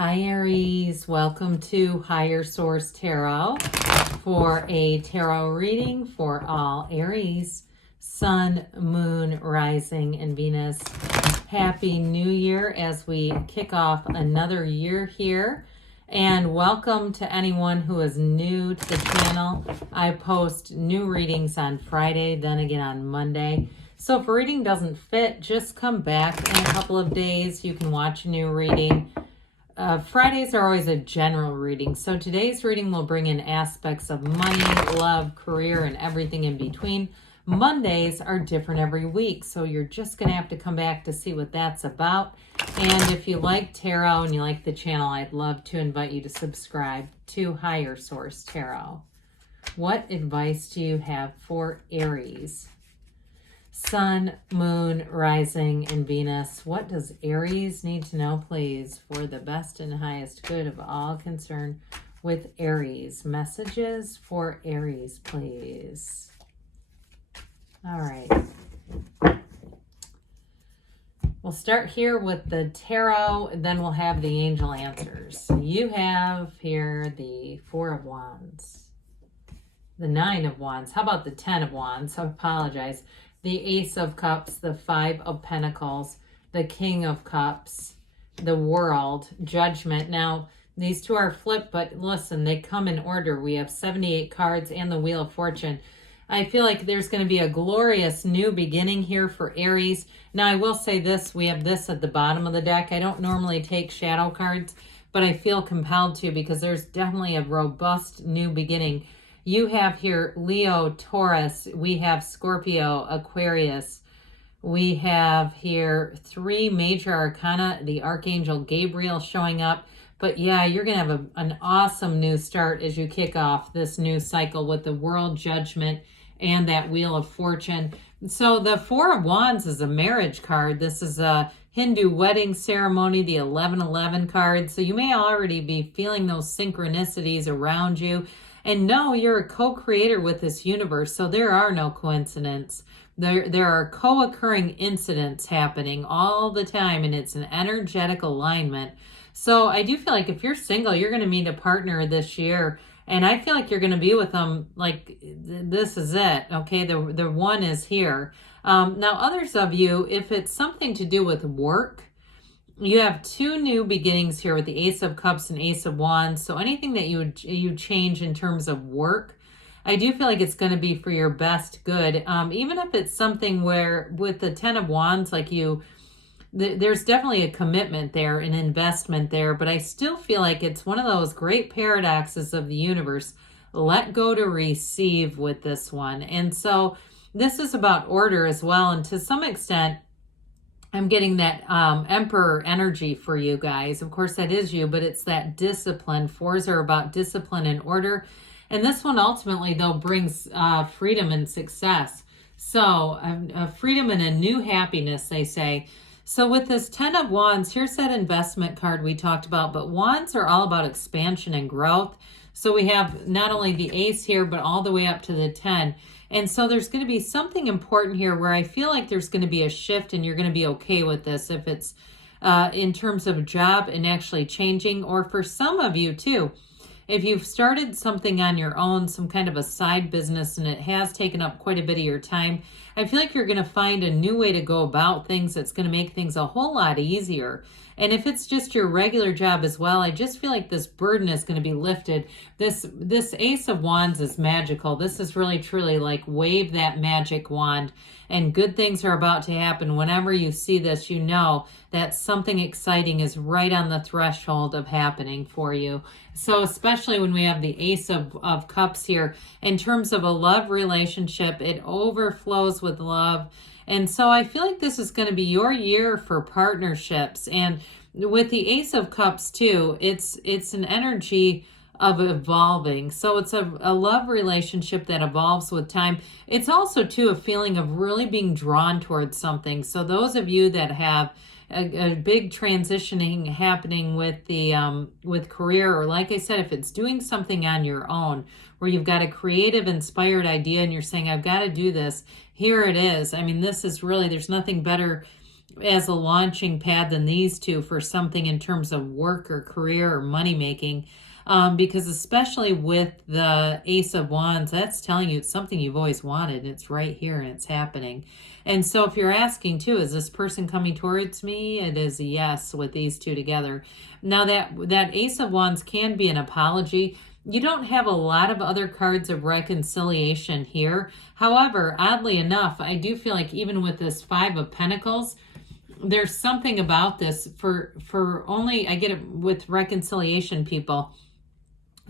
Hi Aries, welcome to Higher Source Tarot for a tarot reading for all Aries, Sun, Moon, Rising, and Venus. Happy New Year as we kick off another year here. And welcome to anyone who is new to the channel. I post new readings on Friday, then again on Monday. So if a reading doesn't fit, just come back in a couple of days. You can watch a new reading. Fridays are always a general reading, so today's reading will bring in aspects of money, love, career, and everything in between. Mondays are different every week, so you're just going to have to come back to see what that's about. And if you like tarot and you like the channel, I'd love to invite you to subscribe to Higher Source Tarot. What advice do you have for Aries? Sun, Moon, Rising, and Venus. What does Aries need to know, please, for the best and highest good of all concerned with Aries? Messages for Aries, please. All right. We'll start here with the tarot, and then we'll have the angel answers. You have here the Four of Wands, the Nine of Wands. How about the Ten of Wands? I apologize. The Ace of Cups, the Five of Pentacles, the King of Cups, the World, Judgment. Now, these two are flipped, but listen, they come in order. We have 78 cards and the Wheel of Fortune. I feel like there's going to be a glorious new beginning here for Aries. Now, I will say this. We have this at the bottom of the deck. I don't normally take shadow cards, but I feel compelled to because there's definitely a robust new beginning. You have here Leo, Taurus, we have Scorpio, Aquarius. We have here three major arcana, the Archangel Gabriel showing up. But yeah, you're going to have an awesome new start as you kick off this new cycle with the World, Judgment, and that Wheel of Fortune. So the Four of Wands is a marriage card. This is a Hindu wedding ceremony, the 1111 card. So you may already be feeling those synchronicities around you. And no, you're a co-creator with this universe, so there are no coincidences. There are co-occurring incidents happening all the time, and it's an energetic alignment. So I do feel like if you're single, you're going to meet a partner this year, and I feel like you're going to be with them like this is it, okay? The one is here. Now, others of you, if it's something to do with work, you have two new beginnings here with the Ace of Cups and Ace of Wands. So anything that you change in terms of work, I do feel like it's going to be for your best good. Even if it's something where with the Ten of Wands, like there's definitely a commitment there, an investment there. But I still feel like it's one of those great paradoxes of the universe. Let go to receive with this one. And so this is about order as well. And to some extent, I'm getting that Emperor energy for you guys. Of course, that is you, but it's that discipline. Fours are about discipline and order. And this one ultimately, though, brings freedom and success. So freedom and a new happiness, they say. So with this Ten of Wands, here's that investment card we talked about. But Wands are all about expansion and growth. So we have not only the Ace here, but all the way up to the 10. And so there's going to be something important here where I feel like there's going to be a shift and you're going to be okay with this if it's in terms of job and actually changing, or for some of you too, if you've started something on your own, some kind of a side business, and it has taken up quite a bit of your time, I feel like you're going to find a new way to go about things that's going to make things a whole lot easier. And if it's just your regular job as well, I just feel like this burden is going to be lifted. This Ace of Wands is magical. This is really, truly like wave that magic wand, and good things are about to happen. Whenever you see this, you know that something exciting is right on the threshold of happening for you. So especially when we have the Ace of Cups here, in terms of a love relationship, it overflows with love. And so I feel like this is going to be your year for partnerships. And with the Ace of Cups too, it's an energy of evolving. So it's a love relationship that evolves with time. It's also too a feeling of really being drawn towards something. So those of you that have a big transitioning happening with the with career, or like I said, if it's doing something on your own where you've got a creative, inspired idea and you're saying, I've got to do this, here it is. I mean, this is really, there's nothing better as a launching pad than these two for something in terms of work or career or money making. Because especially with the Ace of Wands, that's telling you it's something you've always wanted. It's right here and it's happening. And so if you're asking too, is this person coming towards me? It is a yes with these two together. Now that Ace of Wands can be an apology. You don't have a lot of other cards of reconciliation here. However, oddly enough, I do feel like even with this Five of Pentacles, there's something about this for only, I get it with reconciliation people,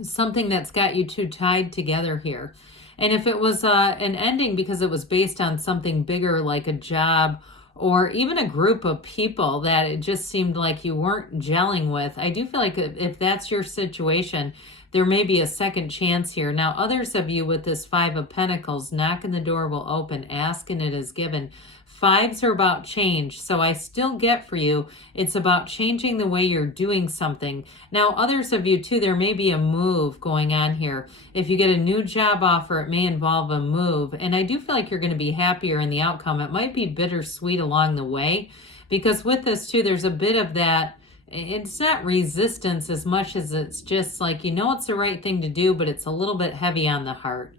something that's got you two tied together here. And if it was an ending because it was based on something bigger like a job or even a group of people that it just seemed like you weren't gelling with, I do feel like if that's your situation, there may be a second chance here. Now, others of you with this Five of Pentacles, knocking the door will open, ask and it is given. Fives are about change, so I still get for you, it's about changing the way you're doing something. Now, others of you too, there may be a move going on here. If you get a new job offer, it may involve a move, and I do feel like you're going to be happier in the outcome. It might be bittersweet along the way, because with this too, there's a bit of that, it's not resistance as much as it's just like, you know, it's the right thing to do, but it's a little bit heavy on the heart.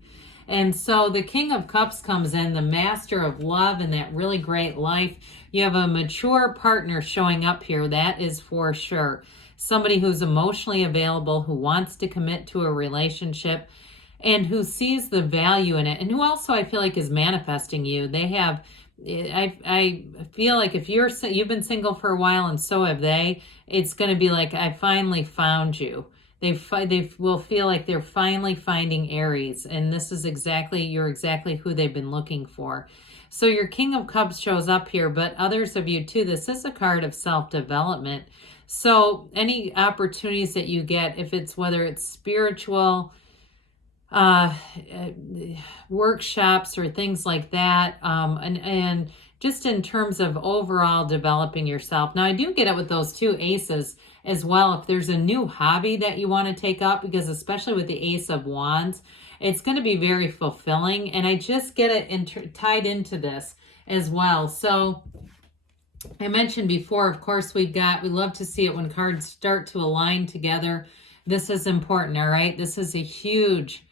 And so the King of Cups comes in, the master of love and that really great life. You have a mature partner showing up here. That is for sure. Somebody who's emotionally available, who wants to commit to a relationship and who sees the value in it. And who also I feel like is manifesting you. They have, I feel like if you've been single for a while and so have they, it's going to be like, I finally found you. They will feel like they're finally finding Aries, and this is you're exactly who they've been looking for. So your King of Cups shows up here, but others of you too, this is a card of self-development. So any opportunities that you get, if it's whether it's spiritual workshops or things like that, and just in terms of overall developing yourself. Now, I do get it with those two aces as well. If there's a new hobby that you want to take up, because especially with the Ace of Wands, it's going to be very fulfilling. And I just get it tied into this as well. So I mentioned before, of course, we love to see it when cards start to align together. This is important, all right? This is a huge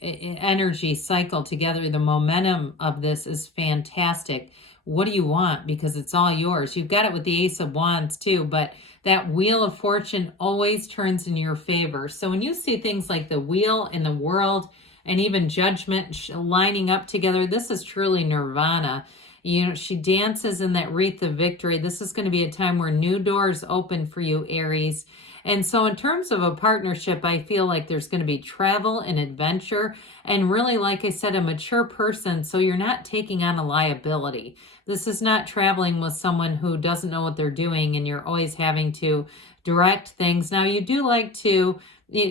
energy cycle together. The momentum of this is fantastic. What do you want? Because it's all yours. You've got it with the Ace of Wands too, but that Wheel of Fortune always turns in your favor. So when you see things like the Wheel and the World and even Judgment lining up together, this is truly nirvana. You know, she dances in that wreath of victory. This is going to be a time where new doors open for you, Aries. And so in terms of a partnership, I feel like there's going to be travel and adventure and really, like I said, a mature person. So you're not taking on a liability. This is not traveling with someone who doesn't know what they're doing and you're always having to direct things. Now, you do like to,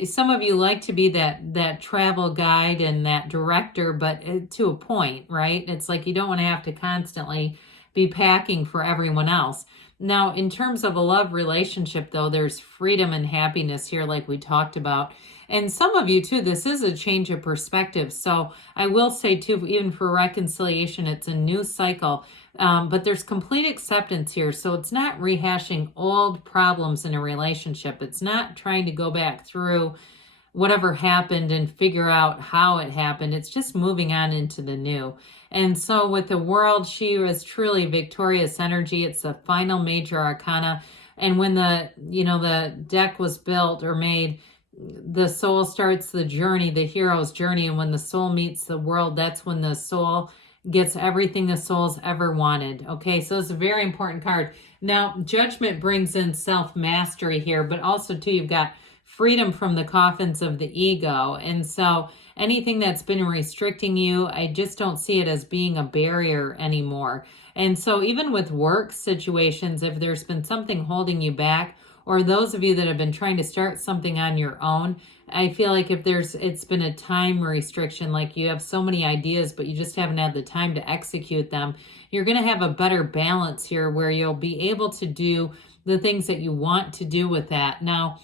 some of you like to be that travel guide and that director, but to a point, right? It's like you don't want to have to constantly be packing for everyone else. Now, in terms of a love relationship, though, there's freedom and happiness here, like we talked about. And some of you, too, this is a change of perspective. So I will say, too, even for reconciliation, it's a new cycle. But there's complete acceptance here. So it's not rehashing old problems in a relationship. It's not trying to go back through whatever happened and figure out how it happened. It's just moving on into the new. And so with the World, she was truly victorious energy. It's the final major arcana. And when the deck was built or made, the soul starts the journey, the hero's journey. And when the soul meets the world, that's when the soul gets everything the soul's ever wanted. Okay, so it's a very important card. Now, Judgment brings in self-mastery here, but also, too, you've got freedom from the coffins of the ego. And so anything that's been restricting you, I just don't see it as being a barrier anymore. And so even with work situations, if there's been something holding you back, or those of you that have been trying to start something on your own, I feel like if it's been a time restriction, like you have so many ideas, but you just haven't had the time to execute them, you're going to have a better balance here where you'll be able to do the things that you want to do with that. Now,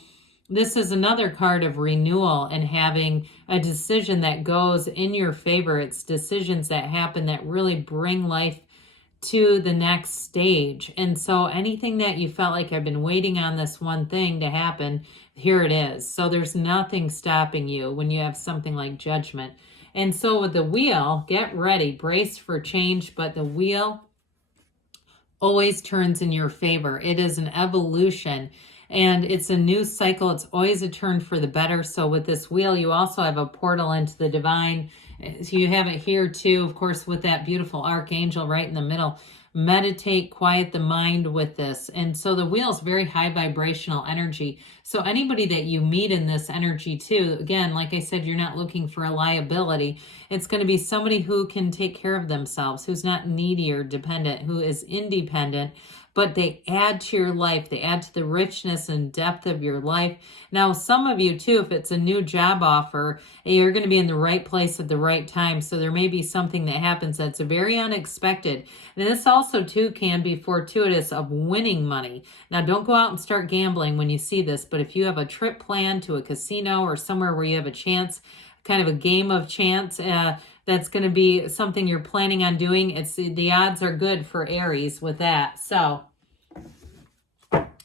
this is another card of renewal and having a decision that goes in your favor. It's decisions that happen that really bring life to the next stage. And so anything that you felt like I've been waiting on this one thing to happen, here it is. So there's nothing stopping you when you have something like Judgment. And so with the wheel, get ready, brace for change, but the wheel always turns in your favor. It is an evolution and it's a new cycle. It's always a turn for the better. So with this wheel, you also have a portal into the divine. So you have it here too, of course, with that beautiful archangel right in the middle. Meditate, quiet the mind with this. And so the wheel is very high vibrational energy. So anybody that you meet in this energy too, again, like I said, you're not looking for a liability. It's going to be somebody who can take care of themselves, who's not needy or dependent, who is independent, but they add to your life. They add to the richness and depth of your life. Now, some of you too, if it's a new job offer, you're going to be in the right place at the right time. So there may be something that happens that's very unexpected. And this also too can be fortuitous of winning money. Now, don't go out and start gambling when you see this, but if you have a trip planned to a casino or somewhere where you have a chance, kind of a game of chance, that's going to be something you're planning on doing. The odds are good for Aries with that. So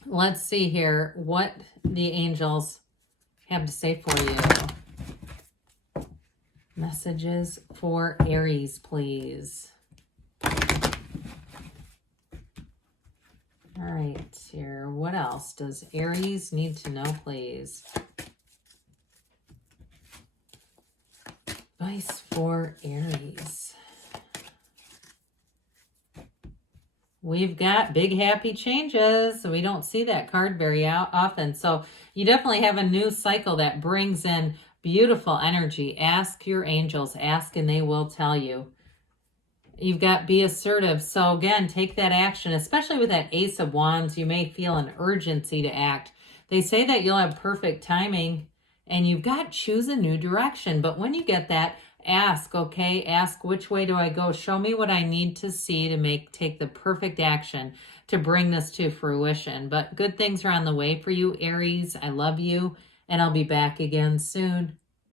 let's see here what the angels have to say for you. Messages for Aries, please. All right, here. What else does Aries need to know, please? Advice for Aries. We've got big happy changes. We don't see that card very often. So you definitely have a new cycle that brings in beautiful energy. Ask your angels. Ask and they will tell you. You've got be assertive. So again, take that action, especially with that Ace of Wands. You may feel an urgency to act. They say that you'll have perfect timing and you've got choose a new direction. But when you get that, ask, okay? Ask, which way do I go? Show me what I need to see to take the perfect action to bring this to fruition. But good things are on the way for you, Aries. I love you, and I'll be back again soon.